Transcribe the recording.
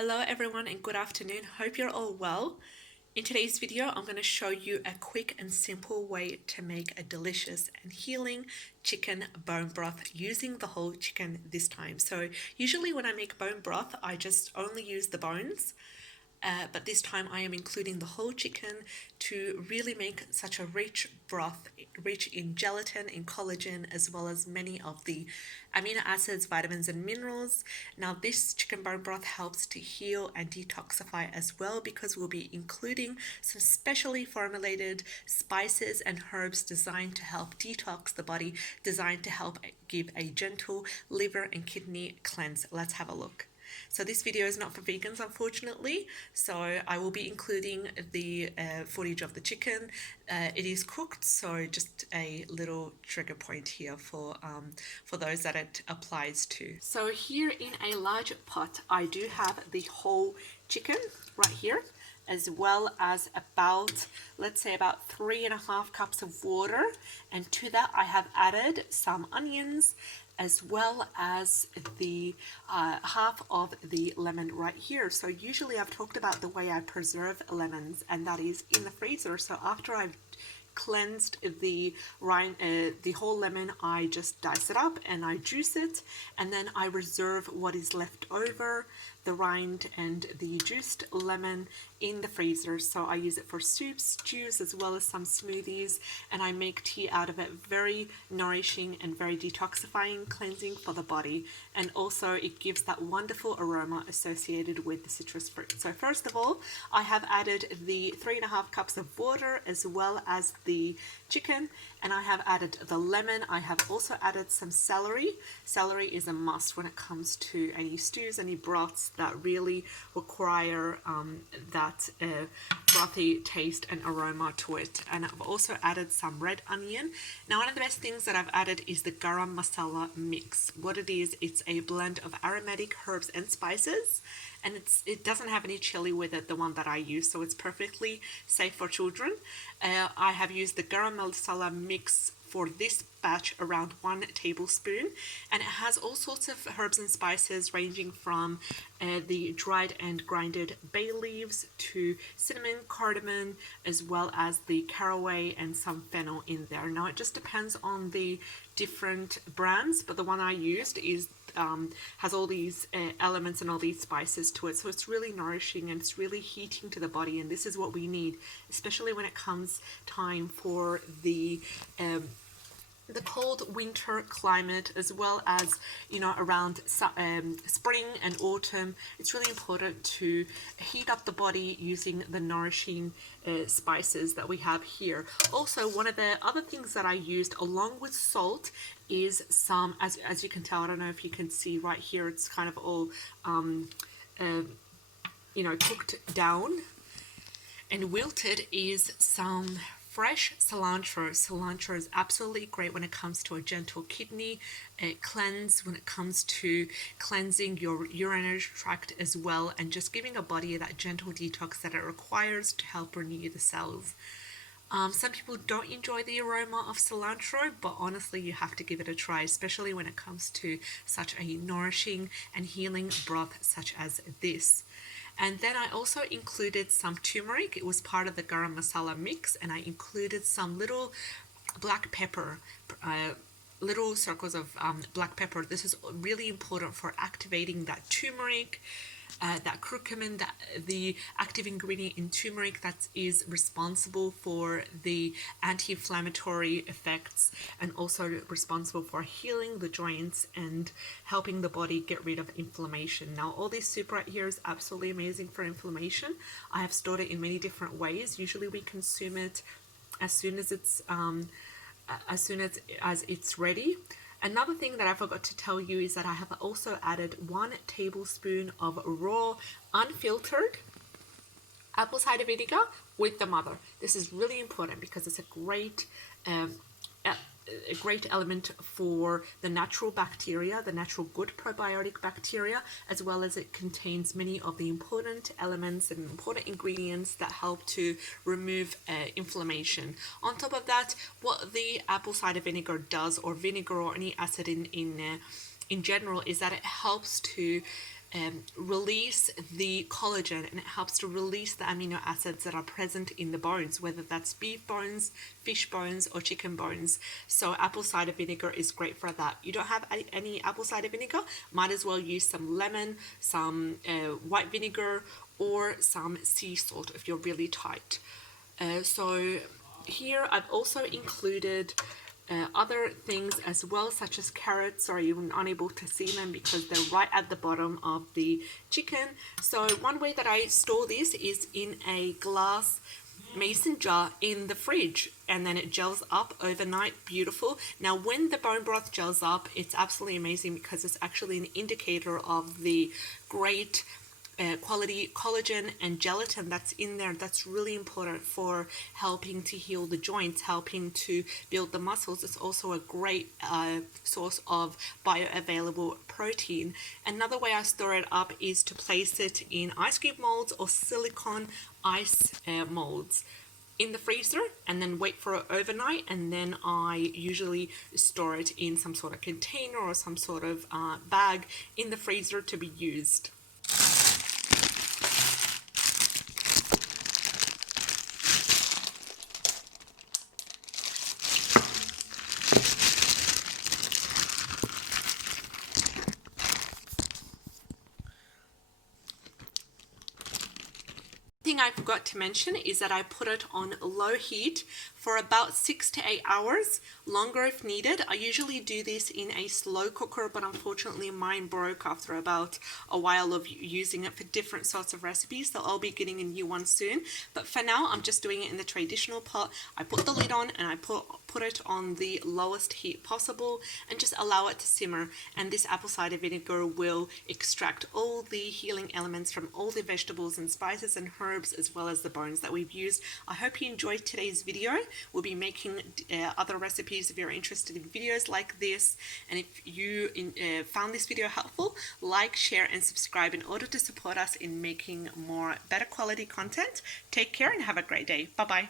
Hello everyone and good afternoon. Hope you're all well. In today's video, I'm going to show you a quick and simple way to make a delicious and healing chicken bone broth using the whole chicken this time. So usually when I make bone broth, I just only use the bones. But this time I am including the whole chicken to really make such a rich broth, rich in gelatin, in collagen, as well as many of the amino acids, vitamins, and minerals. Now, this chicken bone broth helps to heal and detoxify as well because we'll be including some specially formulated spices and herbs designed to help detox the body, designed to help give a gentle liver and kidney cleanse. Let's have a look. So this video is not for vegans, unfortunately, so I will be including the footage of the chicken. It is cooked, so just a little trigger point here for those that it applies to. So here in a large pot, I do have the whole chicken right here, as well as about, let's say about 3.5 cups of water. And to that I have added some onions, as well as the half of the lemon right here. So usually I've talked about the way I preserve lemons, and that is in the freezer. So after I've cleansed the rind, the whole lemon, I just dice it up and I juice it, and then I reserve what is left over, the rind and the juiced lemon, in the freezer. So I use it for soups, stews, as well as some smoothies, and I make tea out of it. Very nourishing and very detoxifying, cleansing for the body, and also it gives that wonderful aroma associated with the citrus fruit. So first of all, I have added the 3.5 cups of water, as well as the chicken, and I have added the lemon. I have also added some celery. Celery is a must when it comes to any stews, any broths that really require that brothy taste and aroma to it. And I've also added some red onion. Now, one of the best things that I've added is the garam masala mix. What it is, it's a blend of aromatic herbs and spices, and it doesn't have any chili with it, the one that I use, so it's perfectly safe for children. I have used the garam masala mix for this batch around 1 tablespoon, and it has all sorts of herbs and spices ranging from the dried and grinded bay leaves to cinnamon, cardamom, as well as the caraway and some fennel in there. Now, it just depends on the different brands, but the one I used is has all these elements and all these spices to it, so it's really nourishing and it's really heating to the body, and this is what we need, especially when it comes time for the cold winter climate, as well as, you know, around spring and autumn. It's really important to heat up the body using the nourishing spices that we have here. Also, one of the other things that I used along with salt is some, as you can tell, I don't know if you can see right here, it's kind of all you know, cooked down and wilted, is some fresh cilantro. Cilantro is absolutely great when it comes to a gentle kidney cleanse, when it comes to cleansing your urinary tract as well, and just giving a body that gentle detox that it requires to help renew the cells. Some people don't enjoy the aroma of cilantro, but honestly, you have to give it a try, especially when it comes to such a nourishing and healing broth such as this. And then I also included some turmeric. It was part of the garam masala mix, and I included some little black pepper, little circles of black pepper. This is really important for activating that turmeric, that curcumin, that the active ingredient in turmeric that is responsible for the anti-inflammatory effects, and also responsible for healing the joints and helping the body get rid of inflammation. Now, all this soup right here is absolutely amazing for inflammation. I have stored it in many different ways. Usually we consume it as soon as it's ready. Another thing that I forgot to tell you is that I have also added 1 tablespoon of raw, unfiltered apple cider vinegar with the mother. This is really important because it's a great element for the natural bacteria, the natural good probiotic bacteria, as well as it contains many of the important elements and important ingredients that help to remove inflammation. On top of that, what the apple cider vinegar does, or vinegar or any acid in general, is that it helps to release the collagen, and it helps to release the amino acids that are present in the bones, whether that's beef bones, fish bones, or chicken bones. So apple cider vinegar is great for that. You don't have any apple cider vinegar, might as well use some lemon, some white vinegar, or some sea salt if you're really tight. So here I've also included other things as well, such as carrots. Sorry, you're unable to see them because they're right at the bottom of the chicken. So one way that I store this is in a glass mason jar in the fridge, and then it gels up overnight. Beautiful. Now when the bone broth gels up, it's absolutely amazing because it's actually an indicator of the great quality collagen and gelatin that's in there. That's really important for helping to heal the joints, helping to build the muscles. It's also a great source of bioavailable protein. Another way I store it up is to place it in ice cream molds or silicone ice molds in the freezer, and then wait for it overnight, and then I usually store it in some sort of container or some sort of bag in the freezer to be used. Thing I forgot to mention is that I put it on low heat for about 6 to 8 hours, longer if needed. I usually do this in a slow cooker, but unfortunately mine broke after about a while of using it for different sorts of recipes, so I'll be getting a new one soon. But for now, I'm just doing it in the traditional pot. I put the lid on and I put it on the lowest heat possible and just allow it to simmer, and this apple cider vinegar will extract all the healing elements from all the vegetables and spices and herbs, as well as the bones that we've used. I hope you enjoyed today's video. We'll be making other recipes if you're interested in videos like this, and if you found this video helpful, like, share and subscribe in order to support us in making more better quality content. Take care and have a great day. Bye bye.